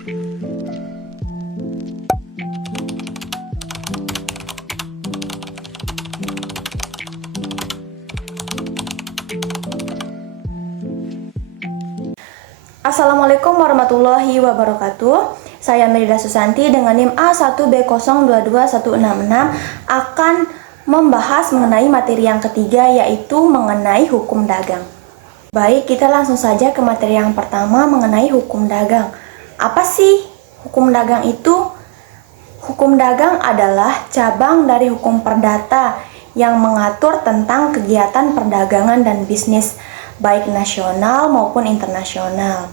Assalamualaikum warahmatullahi wabarakatuh. Saya Merida Susanti dengan NIM A1B022166 akan membahas mengenai materi yang ketiga, yaitu mengenai hukum dagang. Baik, kita langsung saja ke materi yang pertama mengenai hukum dagang. Apa sih hukum dagang itu? Hukum dagang adalah cabang dari hukum perdata yang mengatur tentang kegiatan perdagangan dan bisnis, baik nasional maupun internasional.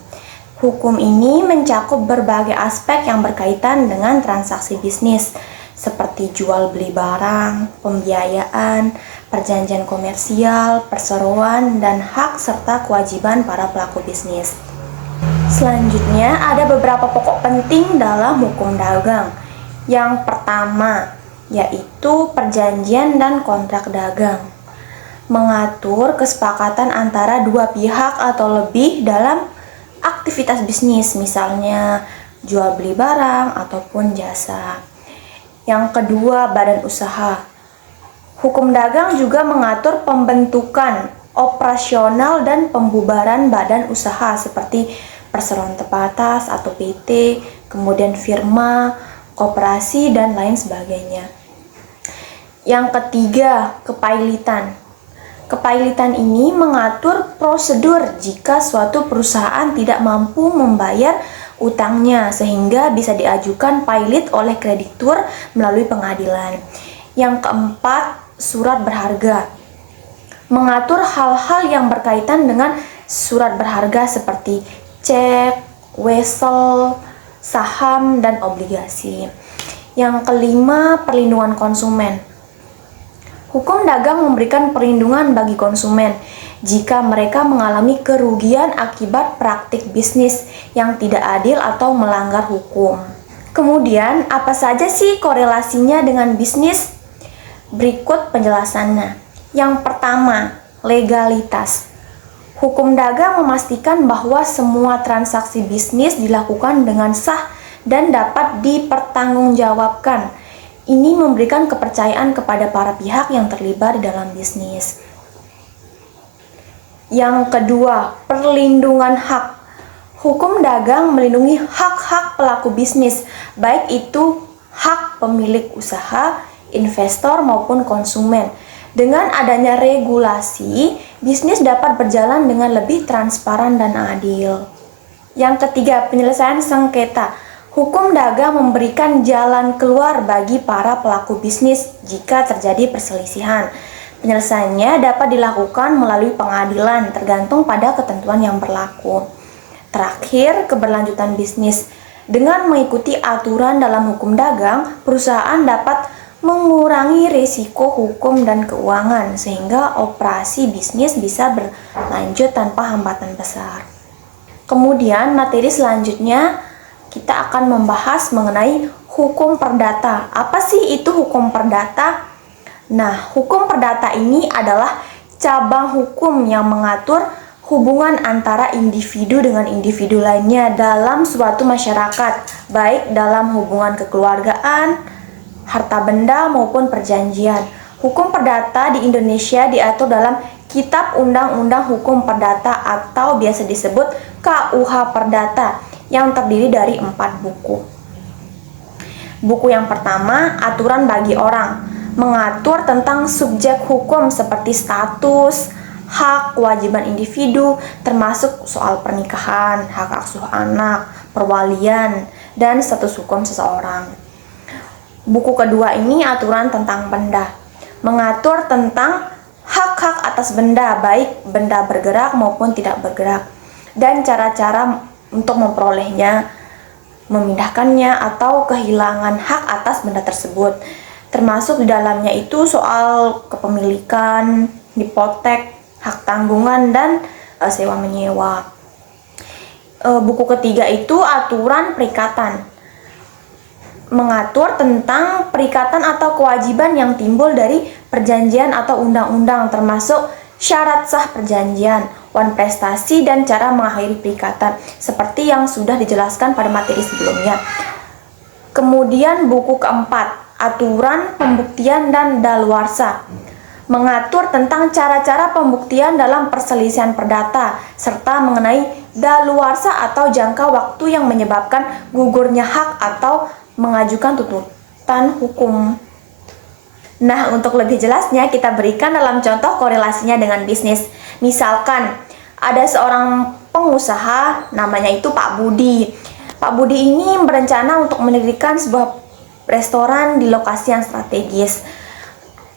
Hukum ini mencakup berbagai aspek yang berkaitan dengan transaksi bisnis, seperti jual beli barang, pembiayaan, perjanjian komersial, perseroan, dan hak serta kewajiban para pelaku bisnis. Selanjutnya, ada beberapa pokok penting dalam hukum dagang. Yang pertama, yaitu perjanjian dan kontrak dagang. Mengatur kesepakatan antara dua pihak atau lebih dalam aktivitas bisnis, misalnya jual beli barang ataupun jasa. Yang kedua, badan usaha. Hukum dagang juga mengatur pembentukan, operasional, dan pembubaran badan usaha seperti perseroan terbatas atau PT, kemudian firma, koperasi, dan lain sebagainya. Yang ketiga, kepailitan. Kepailitan ini mengatur prosedur jika suatu perusahaan tidak mampu membayar utangnya sehingga bisa diajukan pailit oleh kreditur melalui pengadilan. Yang keempat, surat berharga. Mengatur hal-hal yang berkaitan dengan surat berharga seperti cek, wesel, saham, dan obligasi. Yang kelima, perlindungan konsumen. Hukum dagang memberikan perlindungan bagi konsumen jika mereka mengalami kerugian akibat praktik bisnis yang tidak adil atau melanggar hukum. Kemudian, apa saja sih korelasinya dengan bisnis? Berikut penjelasannya. Yang pertama, legalitas. Hukum dagang memastikan bahwa semua transaksi bisnis dilakukan dengan sah dan dapat dipertanggungjawabkan. Ini memberikan kepercayaan kepada para pihak yang terlibat dalam bisnis. Yang kedua, perlindungan hak. Hukum dagang melindungi hak-hak pelaku bisnis, baik itu hak pemilik usaha, investor, maupun konsumen. Dengan adanya regulasi, bisnis dapat berjalan dengan lebih transparan dan adil. Yang ketiga, penyelesaian sengketa. Hukum dagang memberikan jalan keluar bagi para pelaku bisnis jika terjadi perselisihan. Penyelesaiannya dapat dilakukan melalui pengadilan, tergantung pada ketentuan yang berlaku. Terakhir, keberlanjutan bisnis. Dengan mengikuti aturan dalam hukum dagang, perusahaan dapat mengurangi risiko hukum dan keuangan, sehingga operasi bisnis bisa berlanjut tanpa hambatan besar. Kemudian, materi selanjutnya kita akan membahas mengenai hukum perdata. Apa sih itu hukum perdata? Nah, hukum perdata ini adalah cabang hukum yang mengatur hubungan antara individu dengan individu lainnya dalam suatu masyarakat, baik dalam hubungan kekeluargaan, harta benda, maupun perjanjian. Hukum perdata di Indonesia diatur dalam Kitab Undang-Undang Hukum Perdata atau biasa disebut KUH Perdata, yang terdiri dari 4 buku. Buku yang pertama, aturan bagi orang, mengatur tentang subjek hukum seperti status, hak, kewajiban individu, termasuk soal pernikahan, hak asuh anak, perwalian, dan status hukum seseorang. Buku kedua ini aturan tentang benda, mengatur tentang hak-hak atas benda, baik benda bergerak maupun tidak bergerak, dan cara-cara untuk memperolehnya, memindahkannya, atau kehilangan hak atas benda tersebut. Termasuk di dalamnya itu soal kepemilikan, hipotek, hak tanggungan, dan sewa menyewa. Buku ketiga itu aturan perikatan, mengatur tentang perikatan atau kewajiban yang timbul dari perjanjian atau undang-undang, termasuk syarat sah perjanjian, poin prestasi, dan cara mengakhiri perikatan, seperti yang sudah dijelaskan pada materi sebelumnya. Kemudian buku keempat, aturan pembuktian dan daluarsa, mengatur tentang cara-cara pembuktian dalam perselisihan perdata, serta mengenai daluarsa atau jangka waktu yang menyebabkan gugurnya hak atau mengajukan tuntutan hukum. Nah, untuk lebih jelasnya kita berikan dalam contoh korelasinya dengan bisnis. Misalkan ada seorang pengusaha, namanya itu Pak Budi. Pak Budi ini berencana untuk mendirikan sebuah restoran di lokasi yang strategis.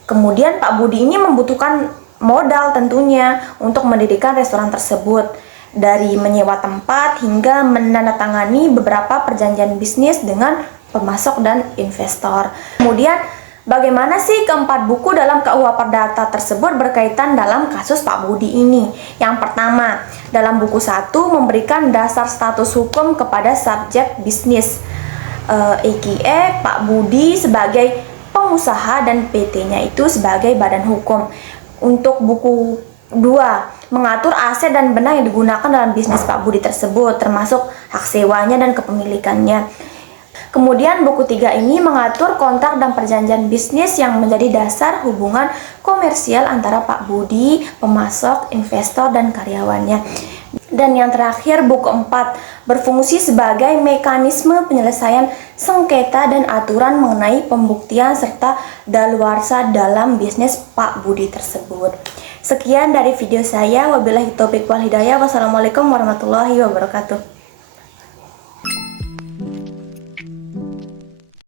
Kemudian Pak Budi ini membutuhkan modal tentunya untuk mendirikan restoran tersebut, dari menyewa tempat hingga menandatangani beberapa perjanjian bisnis dengan pemasok dan investor. Kemudian bagaimana sih keempat buku dalam KUH Perdata tersebut berkaitan dalam kasus Pak Budi ini? Yang pertama, dalam buku 1 memberikan dasar status hukum kepada subjek bisnis, aka Pak Budi sebagai pengusaha dan PT-nya itu sebagai badan hukum. Untuk buku 2, mengatur aset dan benda yang digunakan dalam bisnis Pak Budi tersebut, termasuk hak sewanya dan kepemilikannya. Kemudian buku 3 ini mengatur kontrak dan perjanjian bisnis yang menjadi dasar hubungan komersial antara Pak Budi, pemasok, investor, dan karyawannya. Dan yang terakhir, buku 4 berfungsi sebagai mekanisme penyelesaian sengketa dan aturan mengenai pembuktian serta daluarsa dalam bisnis Pak Budi tersebut. Sekian dari video saya. Wabillahi taufiq wal hidayah. Wassalamualaikum warahmatullahi wabarakatuh.